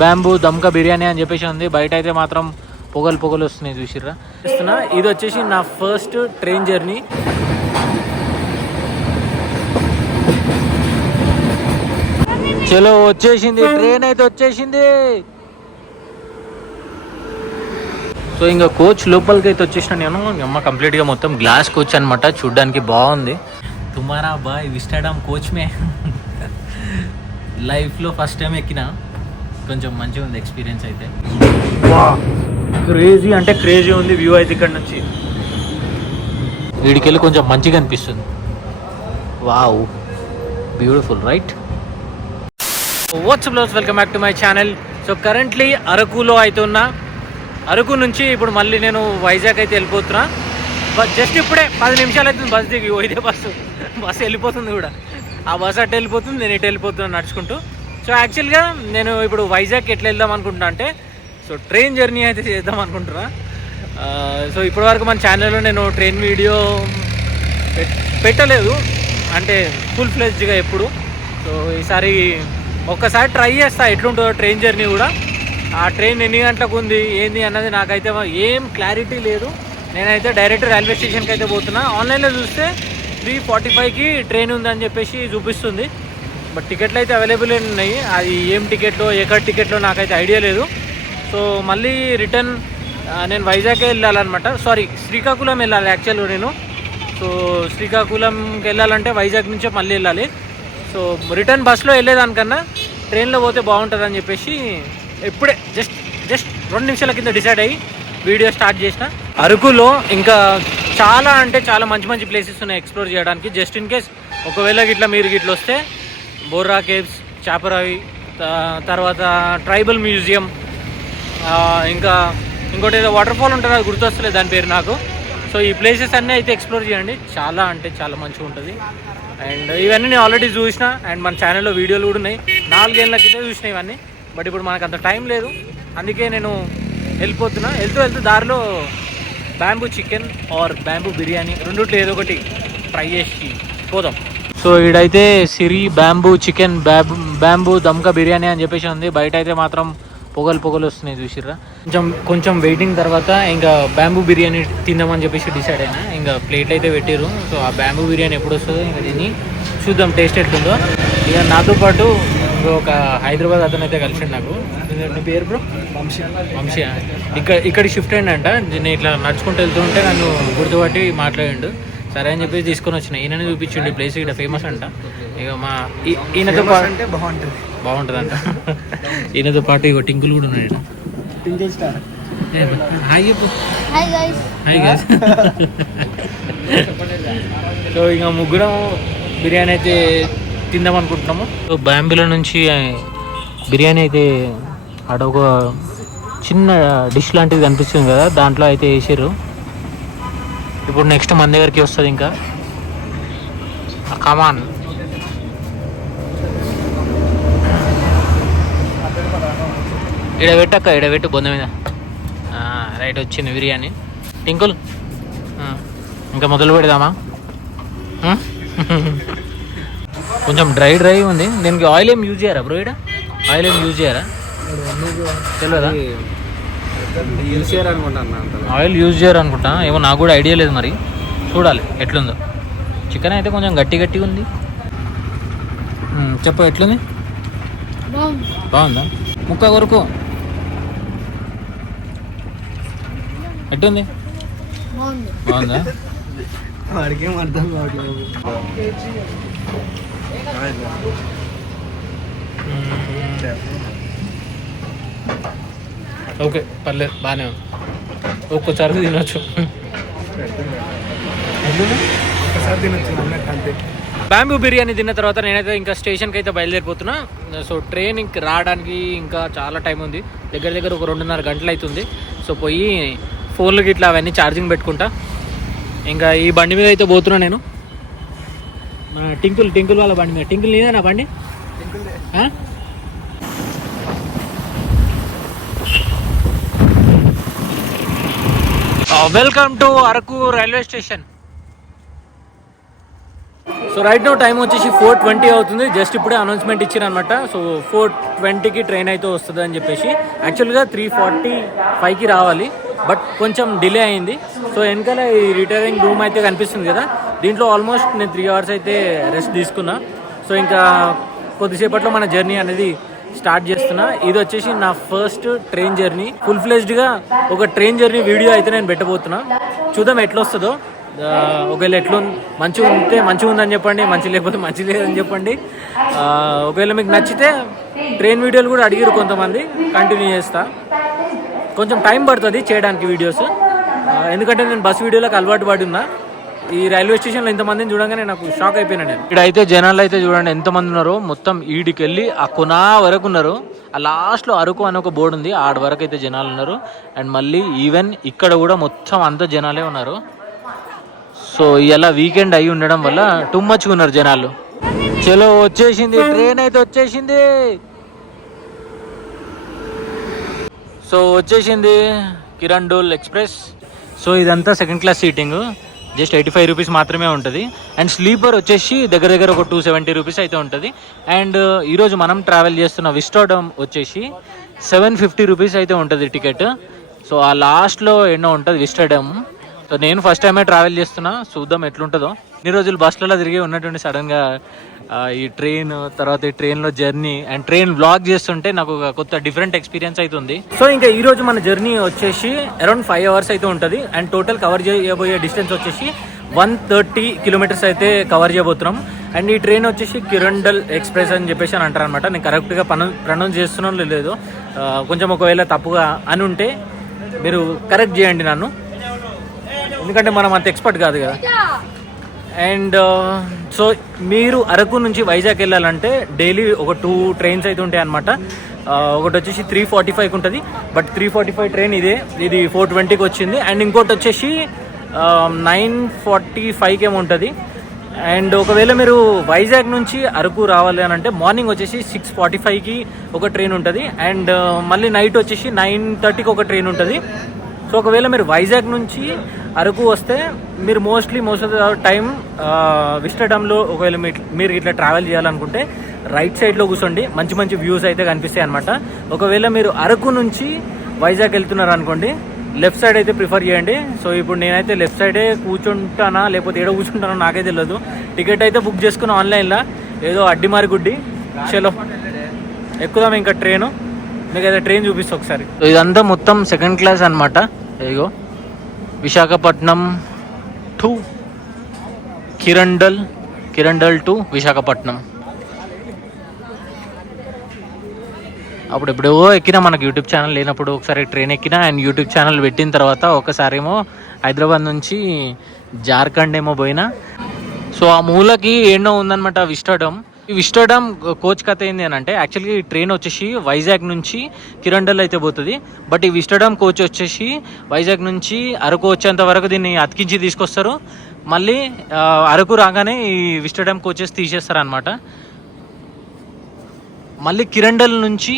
Bamboo దమ్కా biryani అని చెప్పేసి ఉంది. బయట అయితే మాత్రం పొగలు పొగలు వస్తున్నాయి చూసిర్రా. ఇది వచ్చేసి నా ఫస్ట్ ట్రైన్ జర్నీ. చలో వచ్చేసింది, ట్రైన్ అయితే వచ్చేసింది. సో ఇంకా కోచ్ లోపలికి అయితే వచ్చేసిన నేను. అమ్మ కంప్లీట్గా మొత్తం గ్లాస్ కోచ్ అనమాట, చూడ్డానికి బాగుంది. తుమారా బాయ్ విస్టాడామ్ కోచ్ మే లైఫ్లో ఫస్ట్ టైం ఎక్కిన, కొంచెం మంచిగా ఉంది ఎక్స్పీరియన్స్ అయితే. క్రేజీ అంటే క్రేజీ ఉంది వ్యూ అయితే ఇక్కడ నుంచి. వీడికెళ్ళి కొంచెం మంచిగా అనిపిస్తుంది. Wow beautiful right. WhatsApp welcome back to my channel. So currently అరకులో అయితే ఉన్నా. అరకు నుంచి ఇప్పుడు మళ్ళీ నేను వైజాగ్ అయితే వెళ్ళిపోతున్నా. జస్ట్ ఇప్పుడే 10 నిమిషాలు అవుతుంది బస్ దిగి. ఇదే బస్సు వెళ్ళిపోతుంది కూడా. ఆ బస్సు అటు వెళ్ళిపోతుంది, నేను ఇటు వెళ్ళిపోతున్నాను నడుచుకుంటూ. సో యాక్చువల్గా నేను ఇప్పుడు వైజాగ్కి ఎట్లా వెళ్దాం అనుకుంటున్నా అంటే, సో ట్రైన్ జర్నీ అయితే చేద్దాం అనుకుంటున్నా. సో ఇప్పటివరకు మన ఛానల్లో నేను ట్రైన్ వీడియో పెట్టలేదు అంటే ఫుల్ ఫ్లెడ్జ్గా ఎప్పుడు. సో ఈసారి ఒక్కసారి ట్రై చేస్తా ఎట్లుంటుందో ట్రైన్ జర్నీ కూడా. ఆ ట్రైన్ ఎన్ని గంటలకు ఉంది ఏంది అన్నది నాకైతే ఏం క్లారిటీ లేదు. నేనైతే డైరెక్ట్ రైల్వే స్టేషన్కి అయితే పోతున్నా. ఆన్లైన్లో చూస్తే 3:45కి ట్రైన్ ఉందని చెప్పేసి చూపిస్తుంది. బట్ టికెట్లు అయితే అవైలబుల్ ఉన్నాయి. అది ఏం టికెట్లో ఎక్కడ టికెట్లో నాకైతే ఐడియా లేదు. సో మళ్ళీ రిటర్న్ నేను వైజాగ్కే వెళ్ళాలన్నమాట. సారీ శ్రీకాకుళం వెళ్ళాలి యాక్చువల్గా నేను. సో శ్రీకాకుళంకి వెళ్ళాలంటే వైజాగ్ నుంచే మళ్ళీ వెళ్ళాలి. సో రిటర్న్ బస్లో వెళ్ళేదానికన్నా ట్రైన్లో పోతే బాగుంటుందని చెప్పేసి ఇప్పుడే జస్ట్ 2 నిమిషాల కింద డిసైడ్ అయ్యి వీడియో స్టార్ట్ చేసిన. అరకులో ఇంకా చాలా అంటే చాలా మంచి మంచి ప్లేసెస్ ఉన్నాయి ఎక్స్ప్లోర్ చేయడానికి. జస్ట్ ఇన్ కేస్ ఒకవేళ గిట్లా మీరు గిట్ల వస్తే బోర్రా కేవ్స్, చాపరావి, తర్వాత ట్రైబల్ మ్యూజియం, ఇంకా ఇంకోటి ఏదో వాటర్ ఫాల్ ఉంటుంది, అది గుర్తొస్తలేదు దాని పేరు నాకు. సో ఈ ప్లేసెస్ అన్నీ అయితే ఎక్స్ప్లోర్ చేయండి. చాలా అంటే చాలా మంచిగా ఉంటుంది. అండ్ ఇవన్నీ నేను ఆల్రెడీ చూసిన అండ్ మన ఛానల్లో వీడియోలు కూడా ఉన్నాయి. 4 ఏళ్ళ కింద చూసిన ఇవన్నీ. బట్ ఇప్పుడు మనకు అంత టైం లేదు, అందుకే నేను వెళ్ళిపోతున్నా. వెళ్తూ దారిలో bamboo chicken or bamboo biryani రెండిట్లో ఏదో ఒకటి ట్రై చేసి పోదాం. సో ఈడైతే సిరి బ్యాంబూ చికెన్ బ్యాంబూ దమ్కా బిర్యానీ అని చెప్పేసి ఉంది. బయట అయితే మాత్రం పొగలు వస్తున్నాయి చూసిర్రా. కొంచెం వెయిటింగ్ తర్వాత ఇంకా బ్యాంబూ బిర్యానీ తిందామని చెప్పేసి డిసైడ్ అయినా. ఇంకా ప్లేట్ అయితే పెట్టారు. సో ఆ బ్యాంబూ బిర్యానీ ఎప్పుడు వస్తుందో ఇంకా తిని చూద్దాం టేస్ట్ ఎట్లుందో. ఇక నాతో పాటు ఒక హైదరాబాద్ అతను అయితే కలిసిండు నాకు. నీ పేరు బ్రో? వంశీ. ఇక్కడ షిఫ్ట్ అయిందంట. నేను ఇట్లా నడుచుకుంటూ వెళ్తుంటే నన్ను గుర్తుపట్టి మాట్లాడిండు. సరే అని చెప్పేసి తీసుకొని వచ్చిన. ఈయననే చూపించిండు ఈ ప్లేస్ ఇక్కడ ఫేమస్ అంట. ఇక మా ఈయనతో పాటు అంటే బాగుంటుంది అంట. ఈయనతో పాటు ఇక టింకులు కూడా ఉన్నాడు. Hi guys. సో ఇక ముగ్గురం బిర్యానీ అయితే తిందాం అనుకుంటున్నాము. సో బ్యాంబూలో నుంచి బిర్యానీ అయితే అక్కడ ఒక చిన్న డిష్ లాంటిది కనిపిస్తుంది కదా, దాంట్లో అయితే వేసారు. ఇప్పుడు నెక్స్ట్ మన దగ్గరికి వస్తుంది. ఇంకా కమాన్. ఇడబెట్టు బొంద మీద. రైట్ వచ్చింది బిర్యానీ. టింకుల్ ఇంకా మొదలు పెడదామా? కొంచెం డ్రై ఉంది. దీనికి ఆయిల్ ఏం యూజ్ చేయరా బ్రో? ఆయిల్ ఏం యూజ్ చేయరా? తెలియదా? ఆయిల్ యూజ్ చేయరు అనుకుంటా. ఏమో నాకు కూడా ఐడియా లేదు, మరి చూడాలి ఎట్లుందో. చికెన్ అయితే కొంచెం గట్టిగా ఉంది. చెప్పు ఎట్లుంది? బాగుందా? ముక్క కొరకు ఎట్టుంది? బాగుందా? వాడికేం అర్థం కావట్లేదు. ఓకే పర్లేదు, బాగానే ఉంది. ఒక్కసారి తినొచ్చు. బ్యాంబూ బిర్యానీ తిన్న తర్వాత నేనైతే ఇంకా స్టేషన్కి అయితే బయలుదేరిపోతున్నా. సో ట్రైన్ ఇంక రావడానికి ఇంకా చాలా టైం ఉంది. దగ్గర ఒక 2.5 గంటలు అవుతుంది. సో పోయి ఫోన్లకి ఇట్లా అవన్నీ ఛార్జింగ్ పెట్టుకుంటా. ఇంకా ఈ బండి మీద అయితే పోతున్నా నేను. టింకుల్ వాళ్ళ బండి మీద. టింకుల్ నీదేనా బండి? Welcome to Araku railway station. So right now time వచ్చేసి 4:20 అవుతుంది. జస్ట్ ఇప్పుడే అనౌన్స్మెంట్ ఇచ్చారనమాట. సో 4:20కి ట్రైన్ అయితే వస్తుంది అని చెప్పేసి. యాక్చువల్గా 3:45కి రావాలి, బట్ కొంచెం డిలే అయింది. సో వెనకాల ఈ రిటైరింగ్ రూమ్ అయితే కనిపిస్తుంది కదా, దీంట్లో ఆల్మోస్ట్ నేను 3 hours అయితే రెస్ట్ తీసుకున్నా. సో ఇంకా కొద్దిసేపట్లో మన జర్నీ అనేది స్టార్ట్ చేస్తున్నా. ఇది వచ్చేసి నా ఫస్ట్ ట్రైన్ జర్నీ. ఫుల్ ఫ్లెజ్డ్గా ఒక ట్రైన్ జర్నీ వీడియో అయితే నేను పెట్టబోతున్నా. చూద్దాం ఎట్లా వస్తుందో. ఒకవేళ ఎట్లా మంచిగా ఉంటే మంచిగా ఉందని చెప్పండి, మంచి లేకపోతే మంచి లేదని చెప్పండి. ఒకవేళ మీకు నచ్చితే ట్రైన్ వీడియోలు కూడా అడిగారు కొంతమంది, కంటిన్యూ చేస్తా. కొంచెం టైం పడుతుంది చేయడానికి వీడియోస్, ఎందుకంటే నేను బస్ వీడియోలకు అలవాటు పడి ఉన్నా. ఈ రైల్వే స్టేషన్లో ఇంతమందిని చూడగానే నాకు షాక్ అయిపోయినా నేను. ఇక్కడ అయితే జనాలు అయితే చూడండి ఎంతమంది ఉన్నారో. మొత్తం ఈడికి వెళ్ళి ఆ కొనా వరకు ఉన్నారు. ఆ లాస్ట్లో అరకు అని ఒక బోర్డు ఉంది, ఆడ వరకు అయితే జనాలు ఉన్నారు. అండ్ మళ్ళీ ఈవెన్ ఇక్కడ కూడా మొత్తం అంత జనాలే ఉన్నారు. సో ఇలా వీకెండ్ అయి ఉండడం వల్ల టూ మచ్గా ఉన్నారు జనాలు. చలో వచ్చేసింది ట్రైన్ అయితే వచ్చేసింది. సో వచ్చేసింది కిరండోల్ ఎక్స్ప్రెస్. సో ఇదంతా second class seating, just 85 rupees మాత్రమే ఉంటుంది. అండ్ స్లీపర్ వచ్చేసి దగ్గర దగ్గర ఒక 270 రూపీస్ అయితే ఉంటుంది. అండ్ ఈరోజు మనం ట్రావెల్ చేస్తున్న విస్టాడోమ్ వచ్చేసి 750 రూపీస్ అయితే ఉంటుంది టికెట్. సో ఆ లాస్ట్లో ఎన్నో ఉంటుంది విస్టాడోమ్. సో నేను ఫస్ట్ టైమే ట్రావెల్ చేస్తున్నా, చూద్దాం ఎట్లుంటుందో. ఇన్ని రోజులు బస్సులలో తిరిగి ఉన్నటువంటి సడన్గా ఈ ట్రైన్, తర్వాత ఈ ట్రైన్లో జర్నీ అండ్ ట్రైన్ వ్లాగ్ చేస్తుంటే నాకు ఒక కొత్త డిఫరెంట్ ఎక్స్పీరియన్స్ అవుతుంది. సో ఇంకా ఈ రోజు మన జర్నీ వచ్చేసి అరౌండ్ 5 hours అయితే ఉంటుంది. అండ్ టోటల్ కవర్ చేయబోయే డిస్టెన్స్ వచ్చేసి 130 kilometers అయితే కవర్ చేయబోతున్నాం. అండ్ ఈ ట్రైన్ వచ్చేసి కిరండల్ ఎక్స్ప్రెస్ అని చెప్పేసి అని అంటారు అనమాట. నేను కరెక్ట్గా ప్రొనౌన్స్ చేస్తున్నాను లేదు, కొంచెం ఒకవేళ తప్పుగా అని ఉంటే మీరు కరెక్ట్ చేయండి నన్ను, ఎందుకంటే మనం అంత ఎక్స్పర్ట్ కాదు కదా. అండ్ సో మీరు అరకు నుంచి వైజాగ్ వెళ్ళాలంటే డైలీ ఒక 2 trains అయితే ఉంటాయి అనమాట. ఒకటి వచ్చేసి 3:45కి ఉంటుంది, బట్ 3:45 ట్రైన్ ఇది 4:20కి వచ్చింది. అండ్ ఇంకోటి వచ్చేసి 9:45కి ఏమో ఉంటుంది. అండ్ ఒకవేళ మీరు వైజాగ్ నుంచి అరకు రావాలి అని అంటే మార్నింగ్ వచ్చేసి 6:45కి ఒక ట్రైన్ ఉంటుంది. అండ్ మళ్ళీ నైట్ వచ్చేసి 9:30కి ఒక ట్రైన్ ఉంటుంది. సో ఒకవేళ మీరు వైజాగ్ నుంచి అరకు వస్తే మీరు మోస్ట్ ఆఫ్ ద టైం విస్టాడోమ్లో ఒకవేళ మీరు ఇట్లా ట్రావెల్ చేయాలనుకుంటే రైట్ సైడ్లో కూర్చోండి, మంచి మంచి వ్యూస్ అయితే కనిపిస్తాయి అనమాట. ఒకవేళ మీరు అరకు నుంచి వైజాగ్ వెళ్తున్నారు అనుకోండి, లెఫ్ట్ సైడ్ అయితే ప్రిఫర్ చేయండి. సో ఇప్పుడు నేనైతే లెఫ్ట్ సైడే కూర్చుంటానా లేకపోతే ఏడో కూర్చుంటానో నాకైతే తెలియదు. టికెట్ అయితే బుక్ చేసుకున్నా ఆన్లైన్లో, ఏదో అడ్డిమారి గుడ్డి. చలో ఎక్కుదాం ఇంకా ట్రైను, మీకైతే ట్రైన్ చూపిస్తా ఒకసారి. ఇదంతా మొత్తం సెకండ్ క్లాస్ అనమాట. ఇగో విశాఖపట్నం టు కిరండల్ టు విశాఖపట్నం. అప్పుడు ఎప్పుడో ఎక్కినా, మనకు యూట్యూబ్ ఛానల్ లేనప్పుడు ఒకసారి ట్రైన్ ఎక్కినా. అండ్ యూట్యూబ్ ఛానల్ పెట్టిన తర్వాత ఒకసారి ఏమో హైదరాబాద్ నుంచి జార్ఖండ్ ఏమో పోయినా. సో ఆ మూలకి ఎన్నో ఉందన్నమాట విస్టాడోమ్. ఈ విస్టాడోమ్ కోచ్ కథ ఏంది అని అంటే, యాక్చువల్గా ఈ ట్రైన్ వచ్చేసి వైజాగ్ నుంచి కిరండల్ అయితే పోతుంది. బట్ ఈ విస్టాడోమ్ కోచ్ వచ్చేసి వైజాగ్ నుంచి అరకు వచ్చేంత వరకు దీన్ని అతికించి తీసుకొస్తారు. మళ్ళీ అరకు రాగానే ఈ విస్టాడోమ్ కోచెస్ తీసేస్తారు అనమాట. మళ్ళీ కిరండల్ నుంచి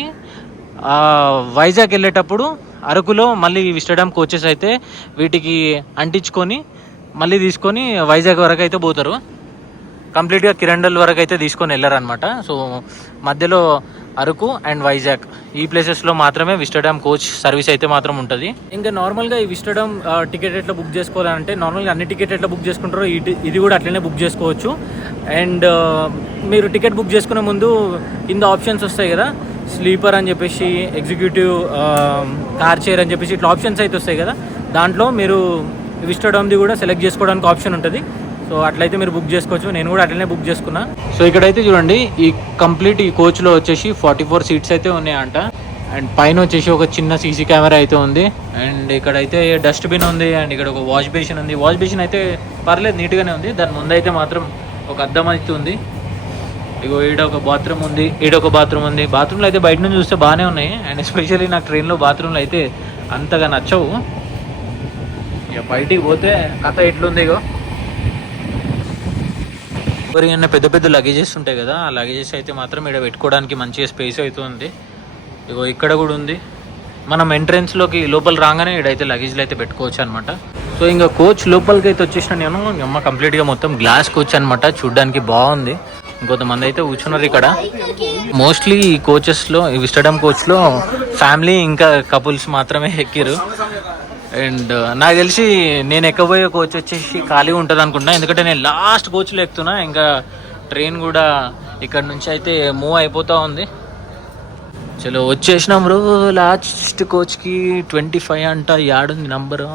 వైజాగ్ వెళ్ళేటప్పుడు అరకులో మళ్ళీ విస్టాడోమ్ కోచెస్ అయితే వీటికి అంటించుకొని మళ్ళీ తీసుకొని వైజాగ్ వరకు అయితే పోతారు. కంప్లీట్గా కిరండల్ వరకు అయితే తీసుకొని వెళ్ళారనమాట. సో మధ్యలో అరకు అండ్ వైజాగ్ ఈ ప్లేసెస్లో మాత్రమే విస్టాడోమ్ కోచ్ సర్వీస్ అయితే మాత్రం ఉంటుంది. ఇంకా నార్మల్గా ఈ విస్టాడోమ్ టికెట్ ఎట్లా బుక్ చేసుకోవాలంటే, నార్మల్గా అన్ని టికెట్ ఎట్లా బుక్ చేసుకుంటారో ఇది కూడా అట్లనే బుక్ చేసుకోవచ్చు. అండ్ మీరు టికెట్ బుక్ చేసుకునే ముందు కింద ఆప్షన్స్ వస్తాయి కదా, స్లీపర్ అని చెప్పేసి, ఎగ్జిక్యూటివ్, కార్ చైర్ అని చెప్పేసి ఇట్లా ఆప్షన్స్ అయితే వస్తాయి కదా, దాంట్లో మీరు విస్టాడోమ్ది కూడా సెలెక్ట్ చేసుకోవడానికి ఆప్షన్ ఉంటుంది. సో అట్లయితే మీరు బుక్ చేసుకోవచ్చు. నేను కూడా అట్లనే బుక్ చేసుకున్నా. సో ఇక్కడైతే చూడండి, ఈ కోచ్లో వచ్చేసి 44 seats అయితే ఉన్నాయంట. అండ్ పైన వచ్చేసి ఒక చిన్న సీసీ కెమెరా అయితే ఉంది. అండ్ ఇక్కడైతే డస్ట్బిన్ ఉంది. అండ్ ఇక్కడ ఒక వాష్ బేసిన్ ఉంది. వాష్ బేసిన్ అయితే పర్లేదు, నీట్గానే ఉంది. దాని ముందైతే మాత్రం ఒక అద్దం అయితే ఉంది. ఇగో ఈడ ఒక బాత్రూమ్ ఉంది, ఈడొక బాత్రూమ్ ఉంది. బాత్రూమ్లో అయితే బయట నుంచి చూస్తే బాగానే ఉన్నాయి. అండ్ ఎస్పెషల్లీ నాకు ట్రైన్లో బాత్రూమ్లో అయితే అంతగా నచ్చవు. ఇక బయటికి పోతే కథ ఎట్లుంది. ఇగో ఎవరికైనా పెద్ద పెద్ద లగేజెస్ ఉంటాయి కదా, ఆ లగేజెస్ అయితే మాత్రం ఇక్కడ పెట్టుకోవడానికి మంచిగా స్పేస్ అయితే ఉంది. ఇగో ఇక్కడ కూడా ఉంది. మనం ఎంట్రెన్స్లోకి లోపల రాగానే ఇక్కడైతే లగేజ్లు అయితే పెట్టుకోవచ్చు అనమాట. సో ఇంకా కోచ్ లోపలికి అయితే వచ్చేసిన నేను. అమ్మ కంప్లీట్గా మొత్తం గ్లాస్ కోచ్ అనమాట, చూడ్డానికి బాగుంది. ఇంకొంతమంది అయితే కూర్చున్నారు ఇక్కడ. మోస్ట్లీ ఈ కోచెస్లో, ఈ విస్టడమ్ కోచ్లో ఫ్యామిలీ ఇంకా కపుల్స్ మాత్రమే ఎక్కిరు. అండ్ నాకు తెలిసి నేను ఎక్కబోయే కోచ్ వచ్చేసి ఖాళీ ఉంటుంది అనుకుంటున్నా, ఎందుకంటే నేను లాస్ట్ కోచ్లో ఎక్కుతున్నా. ఇంకా ట్రైన్ కూడా ఇక్కడ నుంచి అయితే మూవ్ అయిపోతూ ఉంది. చలో వచ్చేసినాం బ్రో. లాస్ట్ కోచ్కి 25 అంట. యాడుంది నంబరు?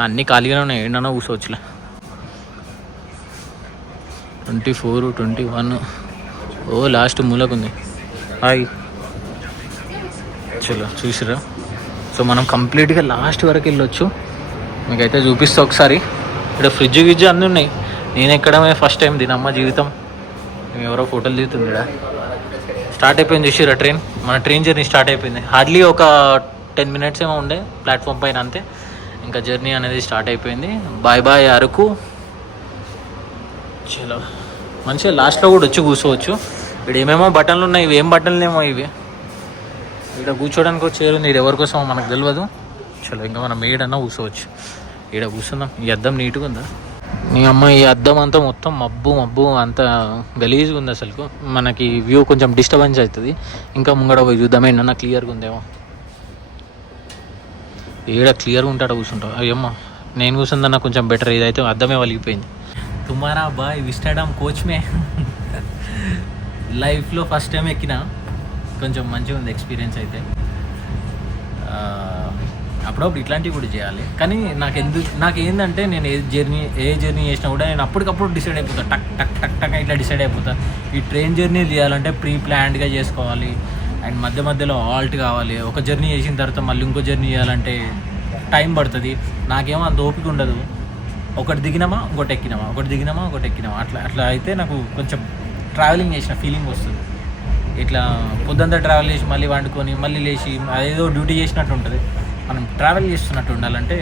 అన్నీ ఖాళీగానే ఉన్నాయి, ఏంటన్నా కూర్చోవచ్చులే. 24, 21. ఓ లాస్ట్ మూలకుంది. హాయ్. చలో చూసిరా. సో మనం కంప్లీట్గా లాస్ట్ వరకు వెళ్ళొచ్చు. మీకైతే చూపిస్తా ఒకసారి. ఇక్కడ ఫ్రిడ్జ్ గిజ్జు అన్నీ ఉన్నాయి. నేను ఎక్కడమే ఫస్ట్ టైం దీనమ్మ జీవితం. ఎవరో ఫోటోలు దిగుతుంది ఇక్కడ. స్టార్ట్ అయిపోయింది చూసిరా ట్రైన్. మన ట్రైన్ జర్నీ స్టార్ట్ అయిపోయింది. హార్డ్లీ ఒక 10 మినిట్స్ ఏమో ఉండే ప్లాట్ఫామ్ పైన, అంతే. ఇంకా జర్నీ అనేది స్టార్ట్ అయిపోయింది. Bye bye Araku. చలో మంచిగా లాస్ట్లో కూడా వచ్చి కూర్చోవచ్చు. ఇక్కడ ఏమేమో బటన్లు ఉన్నాయి. ఇవి ఏం బటన్లు ఏమో ఇవి. ఇక్కడ కూర్చోడానికి ఒక చైర్ ఉంది. ఇది ఎవరి కోసం మనకు తెలియదు. చలో ఇంకా మనం ఏడన్నా కూర్చోవచ్చు. ఈడ కూర్చుందాం. ఈ అద్దం నీట్గా ఉందా? నీ అమ్మ, ఈ అద్దం అంతా మొత్తం మబ్బు మబ్బు అంతా గలీజ్గా ఉంది అసలు. మనకి వ్యూ కొంచెం డిస్టర్బెన్స్ అవుతుంది. ఇంకా ముంగడ పోయి చూద్దాం ఏంటన్నా క్లియర్గా ఉందేమో. ఈడ క్లియర్గా ఉంటాడ కూర్చుంటావు. అయ్యమ్మ, నేను కూర్చుందన్నా కొంచెం బెటర్. ఇదైతే అద్దమే వలిగిపోయింది. తుమారా బాయ్ విస్టాడమ్ కోచ్ మే లైఫ్లో ఫస్ట్ టైం ఎక్కినా. కొంచెం మంచిగా ఉంది ఎక్స్పీరియన్స్ అయితే. అప్పుడప్పుడు ఇట్లాంటివి కూడా చేయాలి. కానీ నాకు ఏంటంటే నేను ఏ జర్నీ చేసినా కూడా నేను అప్పటికప్పుడు డిసైడ్ అయిపోతాను. టక్ టక్ టక్ టక్ ఇట్లా డిసైడ్ అయిపోతాను. ఈ ట్రైన్ జర్నీ చేయాలంటే ప్రీ ప్లాన్డ్గా చేసుకోవాలి. అండ్ మధ్య మధ్యలో ఆల్ట్ కావాలి. ఒక జర్నీ చేసిన తర్వాత మళ్ళీ ఇంకో జర్నీ చేయాలంటే టైం పడుతుంది. నాకేమో అంత ఓపిక ఉండదు. ఒకటి దిగినామా ఇంకోటి ఎక్కినామా, ఒకటి దిగినామా ఒకటి ఎక్కినామా, అట్లా అయితే నాకు కొంచెం ట్రావెలింగ్ చేసిన ఫీలింగ్ వస్తుంది. ఇట్లా పొద్దుంతా ట్రావెల్ చేసి మళ్ళీ వండుకొని మళ్ళీ లేచి అదేదో డ్యూటీ చేసినట్టు ఉంటుంది. మనం ట్రావెల్ చేస్తున్నట్టు ఉండాలంటే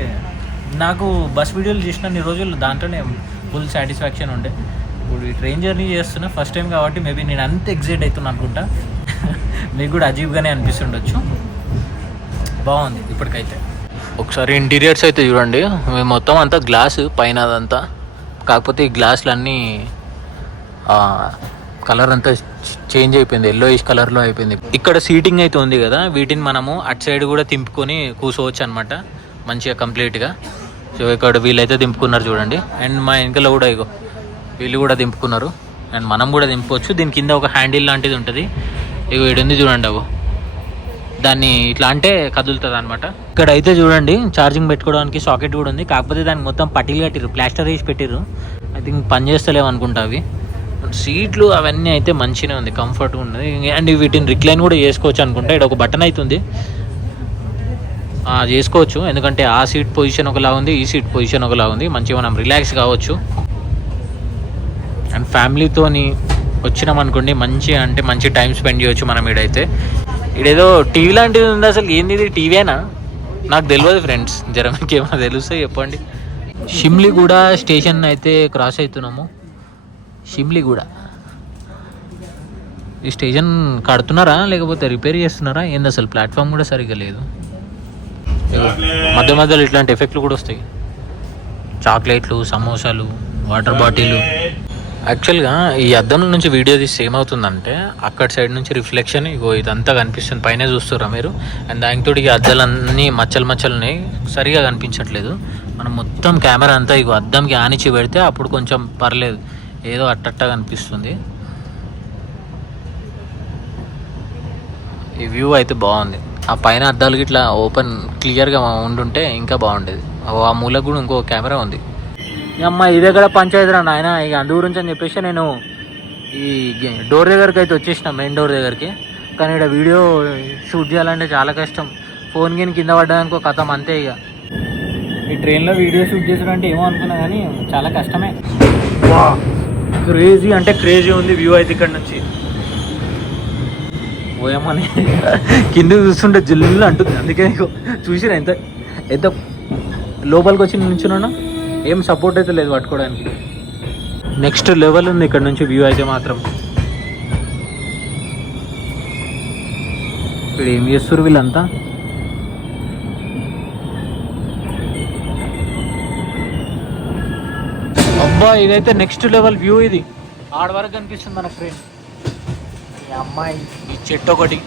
నాకు బస్ వీడియోలు చేసిన రోజులు దాంట్లోనే ఫుల్ సాటిస్ఫాక్షన్ ఉండే. ఇప్పుడు ఈ ట్రైన్ జర్నీ చేస్తున్నా ఫస్ట్ టైం కాబట్టి మేబీ నేను అంత ఎగ్జైట్ అవుతున్నా అనుకుంటా. మీకు కూడా అజీబ్గానే అనిపిస్తుండొచ్చు. బాగుంది ఇప్పటికైతే. ఒకసారి ఇంటీరియర్స్ అయితే చూడండి. మొత్తం అంతా గ్లాస్ పైన అదంతా. కాకపోతే ఈ గ్లాసులు అన్నీ కలర్ అంతా చేంజ్ అయిపోయింది. ఎల్లోయిష్ కలర్లో అయిపోయింది. ఇక్కడ సీటింగ్ అయితే ఉంది కదా, వీటిని మనము అటు సైడ్ కూడా తింపుకొని కూర్చోవచ్చు అనమాట మంచిగా కంప్లీట్గా. సో ఇక్కడ వీళ్ళైతే దింపుకున్నారు చూడండి. అండ్ మా వెనకలో కూడా ఇగో వీళ్ళు కూడా దింపుకున్నారు. అండ్ మనం కూడా దింపుకోవచ్చు. దీని కింద ఒక హ్యాండిల్ లాంటిది ఉంటుంది. ఇగో వీడుంది చూడండి. అగో దాన్ని ఇట్లా అంటే కదులుతుంది అనమాట. ఇక్కడ అయితే చూడండి ఛార్జింగ్ పెట్టుకోవడానికి సాకెట్ కూడా ఉంది. కాకపోతే దానికి మొత్తం పట్టీలు కట్టిర్రు, ప్లాస్టర్ వేసి పెట్టిర్రు. ఐ థింక్ పని చేస్తలేవు అనుకుంటా అవి. సీట్లు అవన్నీ అయితే మంచిగానే ఉంది, కంఫర్ట్గా ఉన్నది. అండ్ వీటిని రిక్లైన్ కూడా చేసుకోవచ్చు అనుకుంటా. ఇక్కడ ఒక బటన్ అవుతుంది చేసుకోవచ్చు. ఎందుకంటే ఆ సీట్ పొజిషన్ ఒకలా ఉంది, ఈ సీట్ పొజిషన్ ఒకలా ఉంది. మంచిగా మనం రిలాక్స్ కావచ్చు. అండ్ ఫ్యామిలీతోని వచ్చినాం అనుకోండి మంచిగా, అంటే మంచి టైం స్పెండ్ చేయవచ్చు మనం. ఈడైతే ఇదేదో టీవీ లాంటిది ఉంది. అసలు ఏంది ఇది, టీవీనా? నాకు తెలియదు ఫ్రెండ్స్. జర మీకు ఏమైనా తెలుస్తే చెప్పండి. షిమ్లిగూడ స్టేషన్ అయితే క్రాస్ అవుతున్నాము. షిమ్లిగూడ ఈ స్టేషన్ కడుతున్నారా లేకపోతే రిపేర్ చేస్తున్నారా ఏంది? అసలు ప్లాట్ఫామ్ కూడా సరిగ్గా లేదు. మధ్య మధ్యలో ఇట్లాంటి ఎఫెక్ట్లు కూడా వస్తాయి. చాక్లెట్లు, సమోసాలు, వాటర్ బాటిల్. యాక్చువల్గా ఈ అద్దం నుంచి వీడియో తీసి ఏమవుతుందంటే అక్కడ సైడ్ నుంచి రిఫ్లెక్షన్ ఇగో ఇదంతా కనిపిస్తుంది. పైన చూస్తారా మీరు? అండ్ దానితో ఈ అద్దాలన్నీ మచ్చలున్నాయి, సరిగా కనిపించట్లేదు. మనం మొత్తం కెమెరా అంతా ఇగో అద్దంకి ఆనిచ్చి పెడితే అప్పుడు కొంచెం పర్లేదు, ఏదో అట్టట్టగా కనిపిస్తుంది. ఈ వ్యూ అయితే బాగుంది. ఆ పైన అద్దాలకి ఇట్లా ఓపెన్ క్లియర్గా ఉండుంటే ఇంకా బాగుండేది. ఆ మూలకు కూడా ఇంకో కెమెరా ఉంది. అమ్మ ఇదే కదా పంచాయతీ రా నాయన. ఇక అందు గురించి అని చెప్పేసి నేను ఈ డోర్ దగ్గరికి అయితే వచ్చేసిన, మెయిన్ డోర్ దగ్గరికి. కానీ ఇక్కడ వీడియో షూట్ చేయాలంటే చాలా కష్టం. ఫోన్ గిని కింద పడ్డానికి ఒక కథం అంతే. ఇక ఈ ట్రైన్లో వీడియో షూట్ చేసాడంటే ఏమో అనుకున్నా కానీ చాలా కష్టమే. క్రేజీ అంటే క్రేజీ ఉంది వ్యూ అయితే ఇక్కడ నుంచి. పోయామని కింద చూస్తుంటే జిల్లు అంటుంది. అందుకే చూసిరా ఎంత ఎంత లోపలికి వచ్చి నిల్చున్నాను. ఏం సపోర్ట్ అయితే లేదు పట్టుకోవడానికి. నెక్స్ట్ లెవెల్ ఉంది ఇక్కడ నుంచి వ్యూ అయితే మాత్రం. ఇప్పుడు ఏం చేస్తారు వీళ్ళంతా? అబ్బా ఇదైతే నెక్స్ట్ లెవెల్ వ్యూ. ఇది ఆడ వరకు కనిపిస్తుంది మన ట్రైన్. ఈ అమ్మాయి ఈ చెట్టు ఒకటి.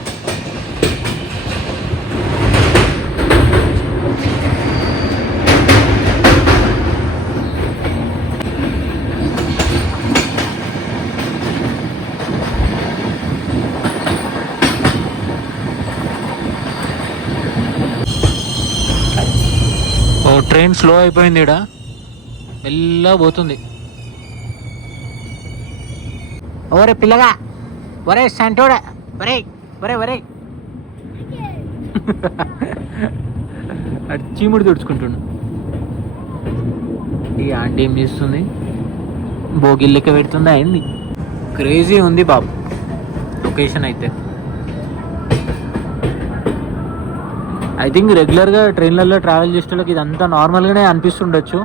ఓ ట్రైన్ స్లో అయిపోయింది. ఇక్కడ మెల్లగా పోతుంది. ఒరే పిల్లగా, ఒరే సంటోడా, ఒరే ఒరే ఒరే అటు చీముడు తుడుచుకుంటుండు. ఈ ఆంటీ ఏం చేస్తుంది? భోగిల్ లెక్క పెడుతుందా అయింది. క్రేజీ ఉంది బాబు లొకేషన్ అయితే. ఐ థింక్ రెగ్యులర్గా ట్రైన్లలో ట్రావెల్ చేసే వాళ్ళకి ఇదంతా నార్మల్గానే అనిపిస్తుండొచ్చు.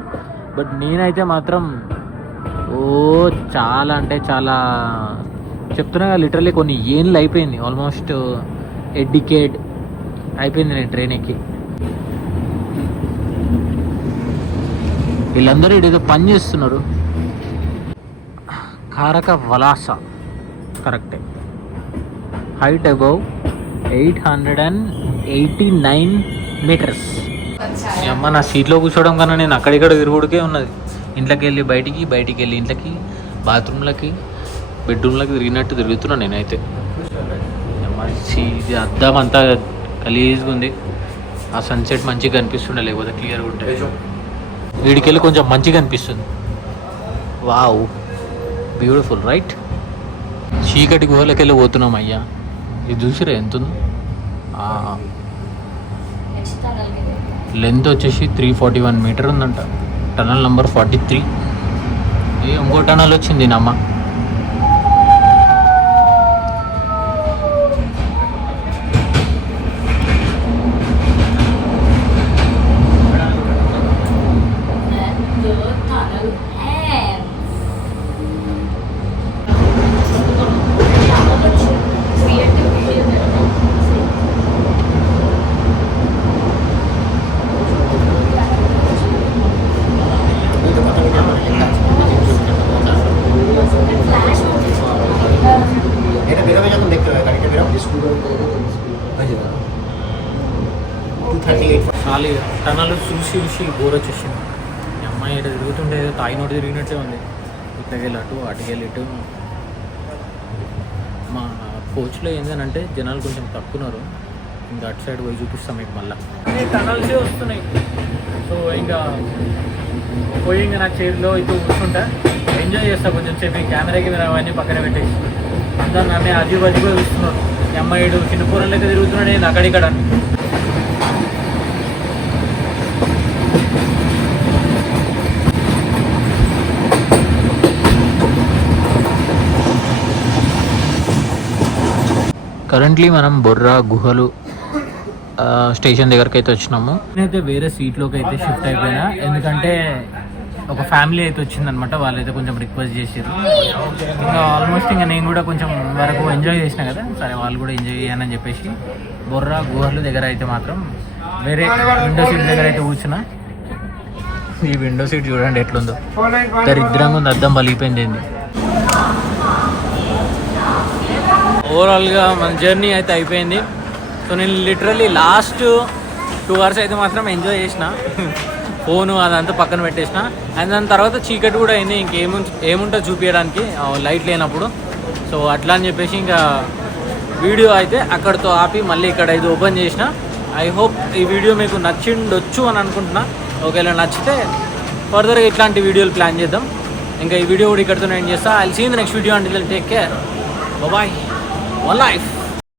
బట్ నేనైతే మాత్రం చాలా అంటే చాలా చెప్తున్నా కదా, లిటరల్లీ కొన్ని ఏళ్ళు అయిపోయింది, ఆల్మోస్ట్ డికేడ్ అయిపోయింది నేను ట్రైన్ ఎక్కి. వీళ్ళందరూ ఇదేదో పని చేస్తున్నారు. కారక వలాస కరెక్టే. Height above 889 metres. అమ్మ నా సీట్లో కూర్చోవడం కన్నా నేను అక్కడిక్కడ తిరుగుడికే ఉన్నది. ఇంట్లోకి వెళ్ళి బయటికి, బయటికి వెళ్ళి ఇంట్లోకి, బాత్రూమ్లకి, బెడ్రూమ్లకి తిరిగినట్టు తిరుగుతున్నాను నేనైతే. ఇది అద్దం అంతా గలీజ్గా ఉంది. ఆ సన్సెట్ మంచిగా కనిపిస్తుండే, లేకపోతే క్లియర్గా ఉంటే. వీడికెళ్ళి కొంచెం మంచిగా అనిపిస్తుంది. Wow, beautiful right. చీకటి గుహలకి వెళ్ళి పోతున్నాం అయ్యా. ఇది చూసిరా ఎంత ఉందో. లెంత్ వచ్చేసి 341 మీటర్ ఉందంట. Tunnel number 43. ఇంకో టనల్ వచ్చింది నమ్మ. ఖాళీ టనల్ చూసి బోర్ వచ్చేసింది. ఈ అమ్మాయి ఇటు తిరుగుతుంటే తాయి నోటి తిరిగినట్టే ఉంది. ఇటుకెళ్ళి అటు, అటుకెళ్ళి ఇటు. మా కోచ్లో ఏంటంటే జనాలు కొంచెం తక్కున్నారు. ఇంకా అటు సైడ్ పోయి చూపిస్తాం మీకు మళ్ళీ. టనల్సే వస్తున్నాయి. సో ఇంకా పోయి ఇంకా నా చైర్లో అయితే కూర్చుంటా, ఎంజాయ్ చేస్తా కొంచెం సేపు. కెమెరాకి అవన్నీ పక్కన పెట్టేసి అందరూ నన్ను అజీబ్ చూస్తున్నారు. ఈ అమ్మాయిడు చిన్న పూరం లెక్క తిరుగుతున్నాడు, నేను అక్కడిక్కడ. కరెంట్లీ మనం బొర్రా గుహలు స్టేషన్ దగ్గరికి అయితే వచ్చినాము. నేనైతే వేరే సీట్లోకి అయితే షిఫ్ట్ అయిపోయినా, ఎందుకంటే ఒక ఫ్యామిలీ అయితే వచ్చిందనమాట. వాళ్ళైతే కొంచెం రిక్వెస్ట్ చేసారు. ఇంకా ఆల్మోస్ట్ ఇంకా నేను కూడా కొంచెం వరకు ఎంజాయ్ చేసిన కదా, సరే వాళ్ళు కూడా ఎంజాయ్ చేయాలని చెప్పేసి బొర్రా గుహలు దగ్గర అయితే మాత్రం వేరే విండో సీట్ దగ్గర అయితే కూర్చున్నా. ఈ విండో సీట్ చూడండి ఎట్లుందో, దరిద్రంగా ఉంది. అద్దం పలిగిపోయింది. ఓవరాల్గా మన జర్నీ అయితే అయిపోయింది. సో నేను లిటరల్లీ లాస్ట్ 2 hours అయితే మాత్రం ఎంజాయ్ చేసిన. ఫోను అదంతా పక్కన పెట్టేసిన. అండ్ దాని తర్వాత చీకటి కూడా అయింది. ఏముంటుందో చూపించడానికి లైట్ లేనప్పుడు. సో అట్లా అని చెప్పేసి ఇంకా వీడియో అయితే అక్కడితో ఆపి మళ్ళీ ఇక్కడ అయితే ఓపెన్ చేసిన. ఐ హోప్ ఈ వీడియో మీకు నచ్చిండొచ్చు అని అనుకుంటున్నా. ఒకవేళ నచ్చితే ఫర్దర్గా ఇట్లాంటి వీడియోలు ప్లాన్ చేద్దాం. ఇంకా ఈ వీడియో కూడా ఇక్కడితో నేను చేస్తాను. I will see in the next video. Until take care, bye. One life.